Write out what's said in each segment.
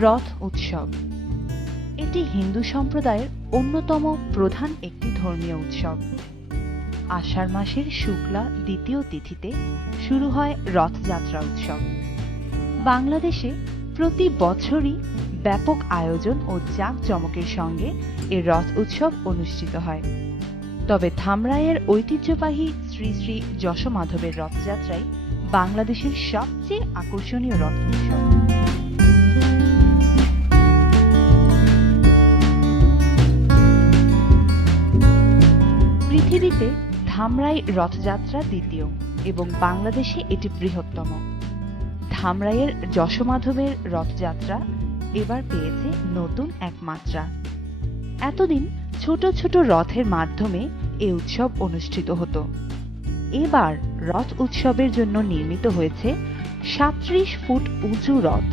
রথ উৎসব। এটি হিন্দু সম্প্রদায়ের অন্যতম প্রধান একটি ধর্মীয় উৎসব। আষাঢ় মাসের শুক্লা দ্বিতীয় তিথিতে শুরু হয় রথযাত্রা উৎসব। বাংলাদেশে প্রতি বছরই ব্যাপক আয়োজন ও জাঁকজমকের সঙ্গে এ রথ উৎসব অনুষ্ঠিত হয়। তবে ধামরাইয়ের ঐতিহ্যবাহী শ্রী শ্রী যশোমাধবের রথযাত্রাই বাংলাদেশের সবচেয়ে আকর্ষণীয় রথ উৎসব। ধামরাই রথযাত্রা দ্বিতীয় এবং বাংলাদেশে এটি বৃহত্তম। ধামরাইয়ের যশোমাধবের রথযাত্রা এবার পেয়েছে নতুন এক মাত্রা। এতদিন ছোট ছোট রথের মাধ্যমে এ উৎসব অনুষ্ঠিত হতো। এবার রথ উৎসবের জন্য নির্মিত হয়েছে সাত্রিশ ফুট উঁচু রথ।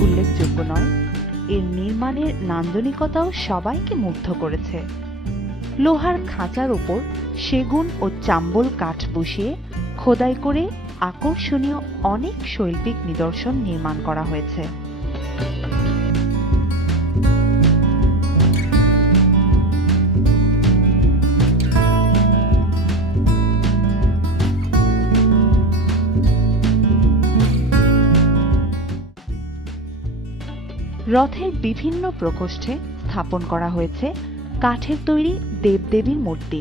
উল্লেখযোগ্য নয়। এর নির্মাণের নান্দনিকতাও সবাইকে মুগ্ধ করেছে। লোহার খাঁচার ওপর সেগুন ও চাম্বল কাঠ বসিয়ে খোদাই করে আকর্ষণীয় অনেক শৈল্পিক নিদর্শন নির্মাণ করা হয়েছে। রথের বিভিন্ন প্রকোষ্ঠে স্থাপন করা হয়েছে কাঠের তৈরি দেবদেবীর মূর্তি।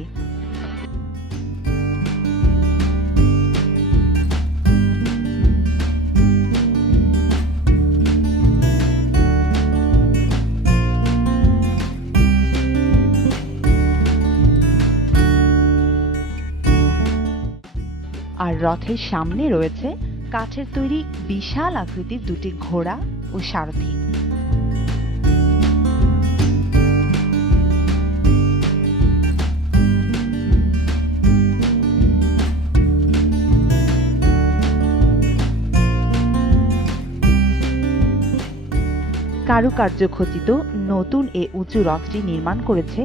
আর রথের সামনে রয়েছে কাঠের তৈরি বিশাল আকৃতির দুটি ঘোড়া ও সারথি। কারুকার্য খচিত নতুন এ উঁচু রথটি নির্মাণ করেছে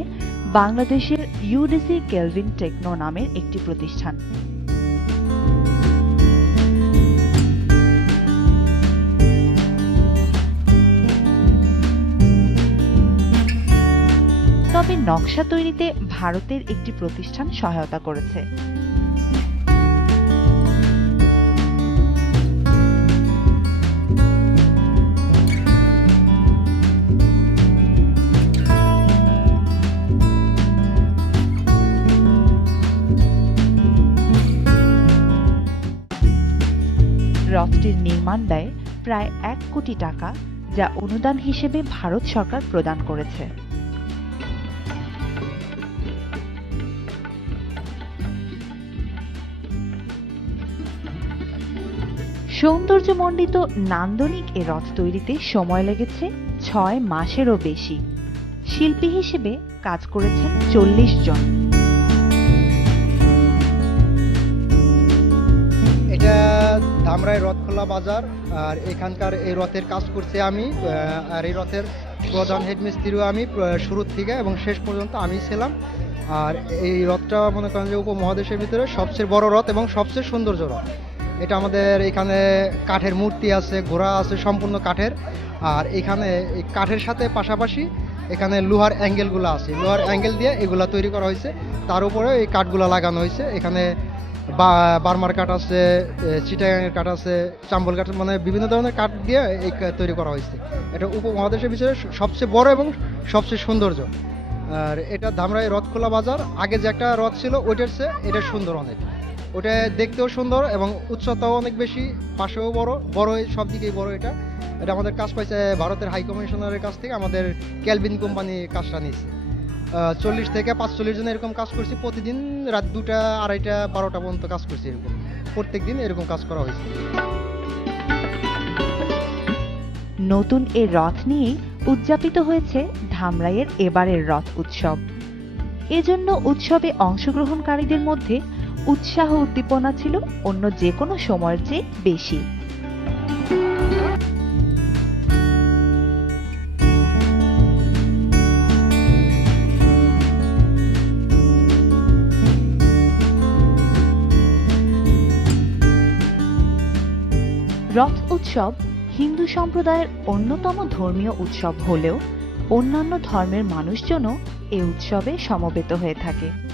বাংলাদেশের ইউডিসি কেলভিন টেকনো নামের একটি প্রতিষ্ঠান। তবে নকশা তৈরিতে ভারতের একটি প্রতিষ্ঠান সহায়তা করেছে। রথটির নির্মাণ ব্যয় প্রায় এক কোটি টাকা, যা অনুদান হিসেবে ভারত সরকার প্রদান করেছে। সৌন্দর্যমণ্ডিত নান্দনিক এ রথ তৈরিতে সময় লেগেছে ছয় মাসেরও বেশি। শিল্পী হিসেবে কাজ করেছেন চল্লিশ জন। ধামরাই রথখোলা বাজার, আর এখানকার এই রথের কাজ করছি আমি আর এই রথের প্রধান হেডমিস্ত্রিও আমি শুরুর থেকে এবং শেষ পর্যন্ত আমি ছিলাম। আর এই রথটা মনে করেন যে উপমহাদেশের ভিতরে সবচেয়ে বড় রথ এবং সবচেয়ে সৌন্দর্য রথ। এটা আমাদের এখানে কাঠের মূর্তি আছে, ঘোড়া আছে, সম্পূর্ণ কাঠের। আর এখানে এই কাঠের সাথে পাশাপাশি এখানে লোহার অ্যাঙ্গেলগুলো আছে। লোহার অ্যাঙ্গেল দিয়ে এগুলা তৈরি করা হয়েছে। তার উপরে এই কাঠগুলো লাগানো হয়েছে। এখানে বা- বার্মার কাঠ আছে চিটাগাঙের কাঠ আছে, চাম্বল কাঠ মানে বিভিন্ন ধরনের কাঠ দিয়ে এই তৈরি করা হয়েছে। এটা উপমহাদেশের ভিতরে সবচেয়ে বড় এবং সবচেয়ে সৌন্দর্য। আর এটা ধামরাই রথখোলা বাজার, আগে যে একটা রথ ছিল, ওইটার চেয়ে এটা সুন্দর অনেক। ওটা দেখতেও সুন্দর এবং উচ্চতাও অনেক বেশি, পাশেও বড় বড় সব দিকেই বড় এটা। এটা আমাদের কাজ পাইছে ভারতের হাই কমিশনারের কাছ থেকে, আমাদের ক্যালভিন কোম্পানি কাজটা নিয়েছে। চল্লিশ থেকে পাঁচচল্লিশ জন এরকম কাজ করছি। প্রতিদিন রাত দুটা, আড়াইটা, বারোটা পর্যন্ত কাজ করছি এরকম। প্রত্যেক দিন এরকম কাজ করা হয়েছে। নতুন এ রথ নিয়েই উদযাপিত হয়েছে ধামরাইয়ের এবারের রথ উৎসব। এজন্য উৎসবে অংশগ্রহণকারীদের মধ্যে উৎসাহ, উদ্দীপনা ছিল অন্য যে কোনো সময়ের চেয়ে বেশি। রথ উৎসব হিন্দু সম্প্রদায়ের অন্যতম ধর্মীয় উৎসব হলেও অন্যান্য ধর্মের মানুষজনও এ উৎসবে সমবেত হয়ে থাকে।